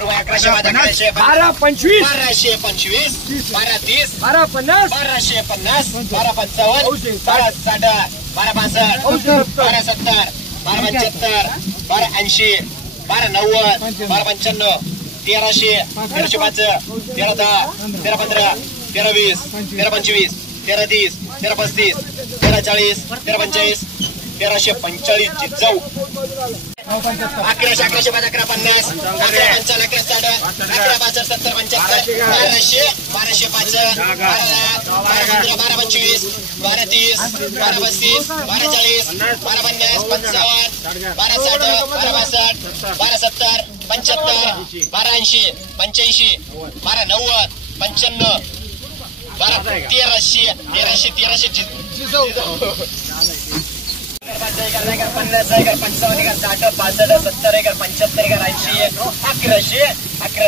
रुपये 1150 12 25 1225 1230 12 50 1250 1255 1260 1265 1270 1275 1280 1290 1295 1300 1305 1310 1315 1320 1325 1330 1335 1340 1345 1345 जिजाऊ 1100 1150 1150 1155 1160 1162 70 75 1200 1225 1230 1235 1240 1250 55 1260 1262 1270 1280 85 1290 95 1300 जिजाऊ 50 55 60 65 70 75 80 1100 5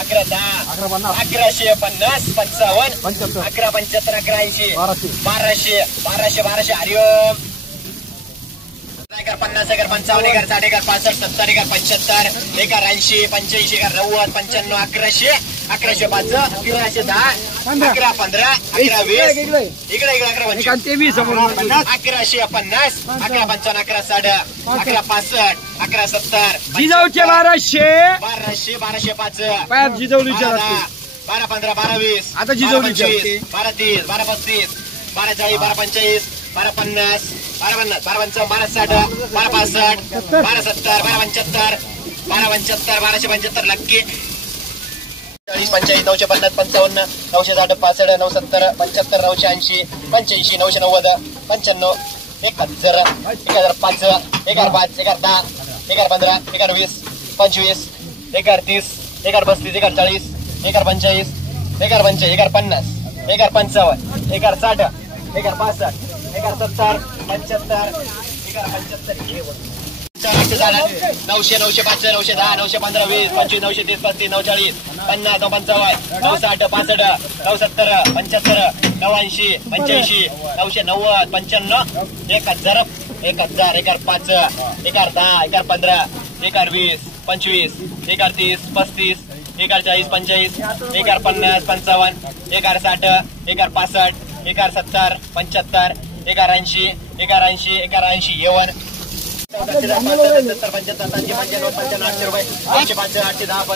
11 10 1150 55 11 75 11 80 1200 हरिओम 50 55 60 65 70 75 80 85 90 95 1100 5 11 10 11 15 11 20 इकडे 11 25 1150 11 55 11 60 11 65 11 70 जिजाऊचे 1200 1200 जिजाऊली 12 15 12 20 आता जिजाऊली 12 30 12 35 12 40 12 45 12 50 12 55 12 60 12 65 12 70 12 75 12 75 1275 लक्की 40 45 950 55 960 65 970 75 980 85 990 95 1000 1005 1005 1010 1015 1020 25 1030 1035 1040 1045 1050 1050 1055 1060 1065 1070 75 1075 900 905 910 915 20 25 930 35 940 50 955 960 65 970 75 89 85 990 95 1000 1000 1005 1010 1015 1020 25 1030 35 1040 45 1050 55 1060 1065 1070 75 1080 1080 1080 येवन 75 75 85 85 रुपये 805 810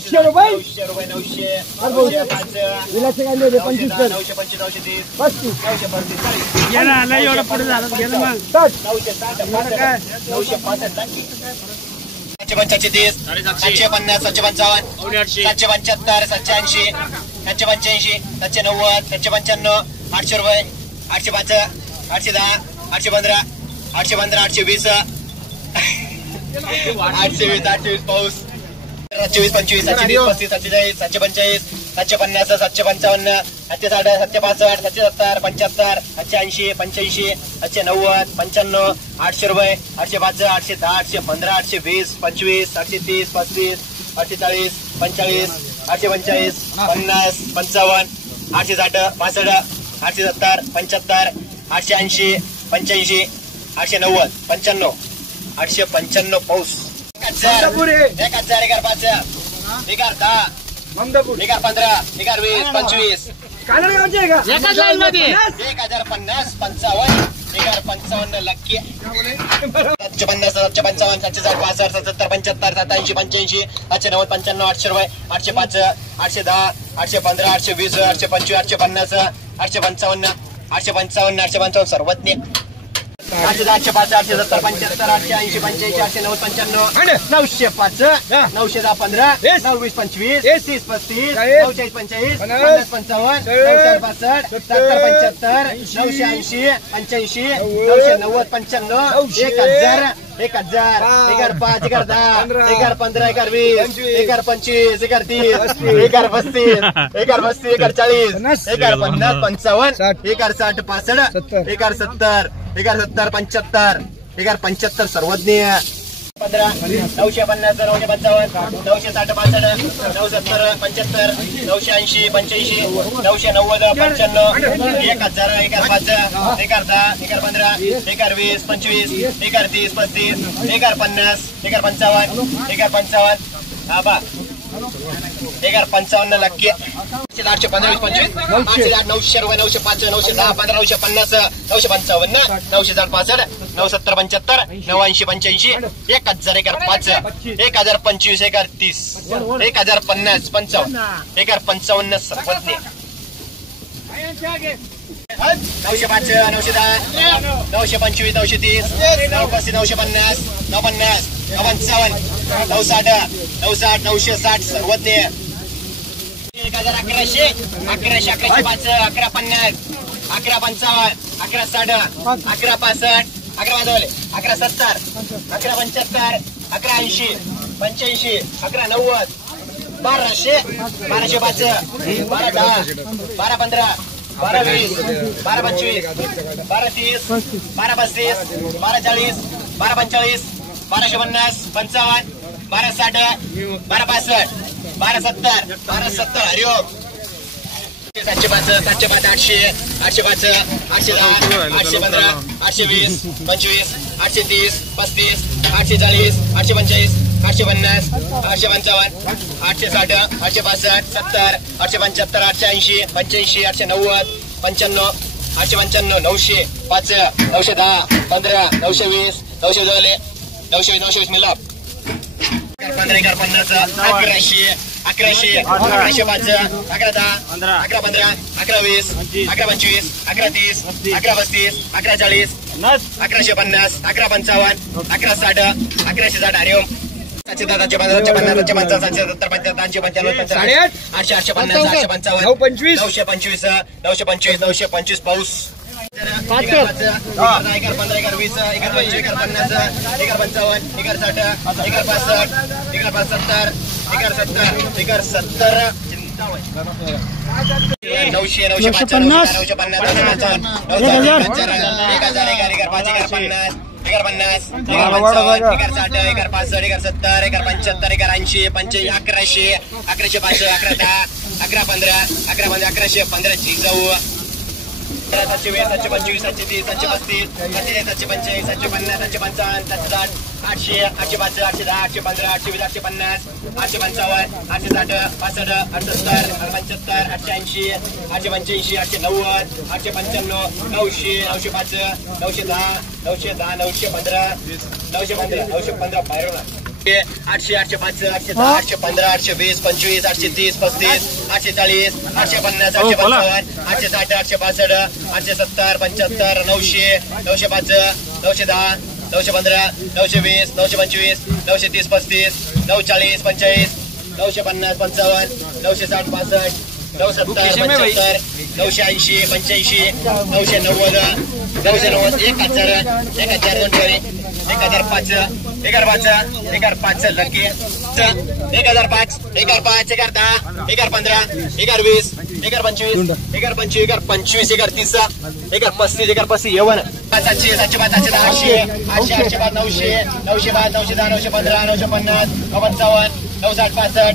900 रुपये 750 750 755 775 780 785 790 795 800 रुपये 805 810 815 815 820 820 पाऊस 24 25 730 35 740 745 750 755 760 765 770 75 85 790 95 800 रुपये 805 810 815 820 25 830 35 840 45 845 50 55 860 65 870 75 880 85 890 95 895 पाऊस 1000 1005 1010 1015 1020 25 एकाच लाईन मध्ये 1050 55 1055 लक्की 750 755 760 65 70 75 87 85 890 95 800 रुपये 805 810 815 820 825 850 855 855 855 सर्वज्ञ 805 870 75 880 85 890 95 905 910 15 920 25 30 35 39 45 50 55 965 70 75 980 85 990 95 1000 1000 1005 1010 1015 1020 1025 1030 1035 1035 1040 1050 55 1060 65 1070 1070 75 1075 सर्वज्ञ 15 950 955 960 65 970 75 980 85 990 95 1000 1005 1010 1015 1020 25 1030 35 1050 1055 1055 हा बा 1055 लक्की 815 25 808 900 905 910 15 950 955 965 970 75 980 85 1000 1005 1025 1030 1050 55 1055 सर्वज्ञ 905 910 925 930 935 950 950 955 960 960 960 सर्वज्ञ 1100 1100 1100 5 1150 1155 1160 1165 11 1170 1175 1180 85 1190 1200 1205 1210 1215 1220 1225 1230 1235 1240 1245 1250 55 1260 1265 1270 1270 हरिओम 705 705 800 805 810 815 820 25 830 35 840 845 850 855 860 865 70 875 880 85 890 95 895 900 5 910 15 920 920 920 मिळाला 15 50 1100 1100 1105 1110 1115 1120 1125 1130 1135 1140 1150 1155 1160 1160 हरिओम 710 750 770 800 850 925 925 पाऊस 15 15 20 25 50 55 60 65 70 900 800 805 810 815 820 25 830 35 840 850 855 860 865 870 75 900 905 910 915 920 925 930 35 940 45 950 55 960 65 970 75 980 85 990 1000 1005 1005 लकी 1005 1005 1010 1015 1020 1025 1025 1025 1030 1035 1035 येवन 700 700 800 800 900 900 910 915 950 955 960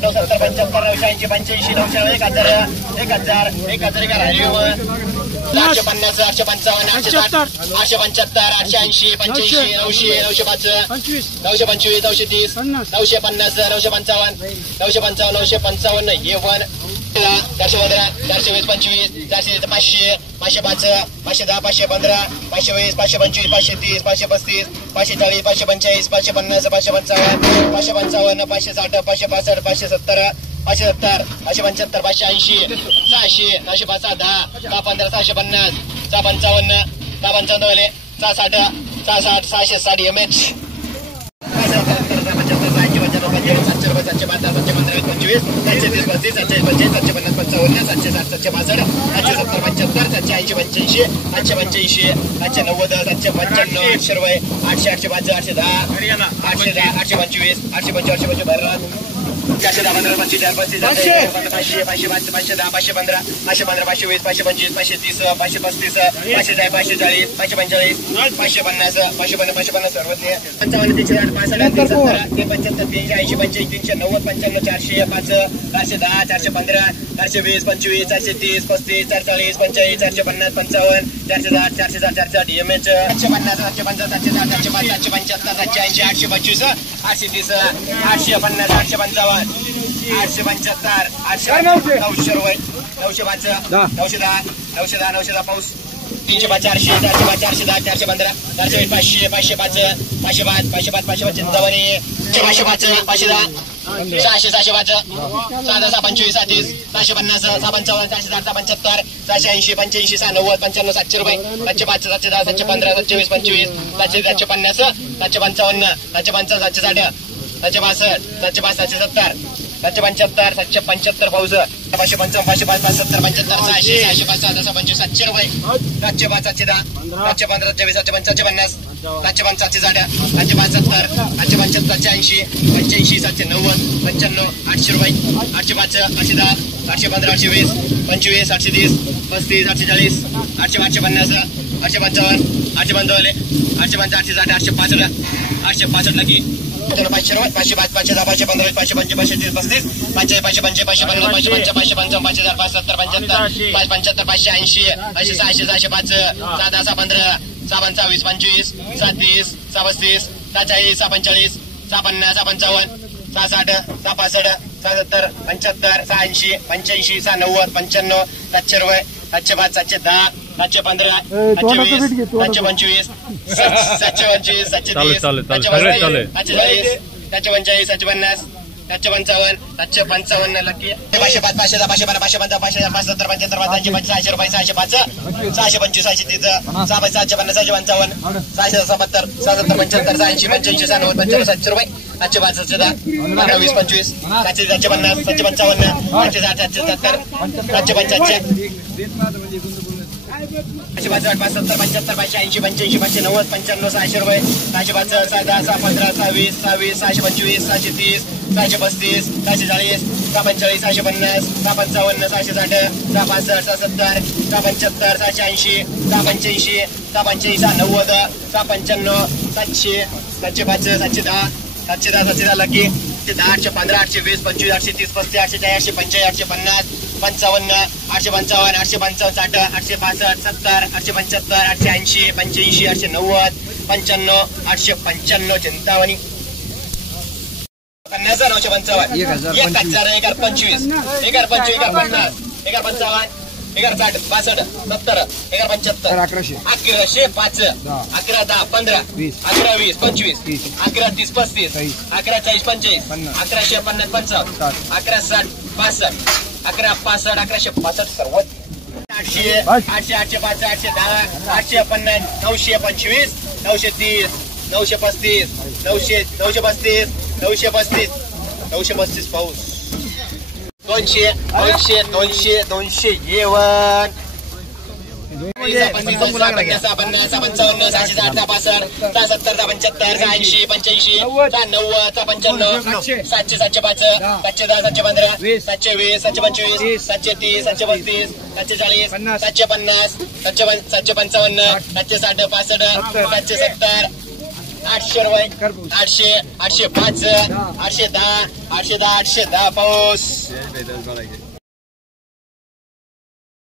65 970 75 980 85 900 1000 850 855 860 875 880 85 900 905 925 930 950 955 955 येवन 415 420 25 400 500 505 510 515 520 525 530 535 540 545 550 555 555 560 565 570 570 575 580 600 905 10 15 650 655 655 660 660 660 mh 800 825 825 भरत 410 15 25 510 510 515 520 525 530 535 540 545 550 550 सर्वज्ञ 55 360 65 80 85 90 95 400 5 410 415 420 25 430 35 440 45 450 55 410 410 DMH 450 450 410 475 480 825 830 850 855 875 800 900 910 910 पाऊस 300 400 410 415 420 500 505 505 505 505 चिंतामणी 505 510 600 605 6 25 30 750 755 475 780 85 690 95 700 रुपये 705 710 715 720 25 750 755 755 760 762 770 775 775 पाऊस 555 570 75 600 605 725 700 रुपये 705 710 715 720 750 750 760 770 775 780 85 790 95 800 रुपये 805 810 815 820 25 830 35 840 850 855 855 860 865 865 लकी 500 500 510 515 525 530 35 555 555 555 570 575 580 500 605 710 15 27 25 37 37 40 45 56 55 66 67 77 75 86 85 690 95 700 रुपये 705 710 715 720 725 725 730 740 745 755 755 लकी 505 510 512 515 570 75 580 600 रुपये 605 625 630 750 755 670 75 80 85 90 700 रुपये 705 710 20 25 750 755 770 755 570 75 580 85 95 95 600 रुपये 605 610 15 26 26 625 630 635 640 645 650 655 660 665 670 675 680 685 690 695 700 705 710 710 लकी 815 820 25 830 35 840 845 850 55 855 855 865 70 875 880 85 890 95 895 चिंतामणी 50 955 1000 1025 1025 1050 11 60 65 70 11 75 11 5 11 10 15 11 20 25 11 30 35 11 40 45 1150 55 11 60 65 11 65 1165 सर्व 800 800 805 810 850 925 930 935 935 935 935 पाऊस 200 200 200 200 जेवण 55 55 57 60 65 70 75 80 85 90 95 700 705 710 715 720 725 730 735 740 750 755 760 65 770 800 रुपये 800 805 810 810 810 पाऊस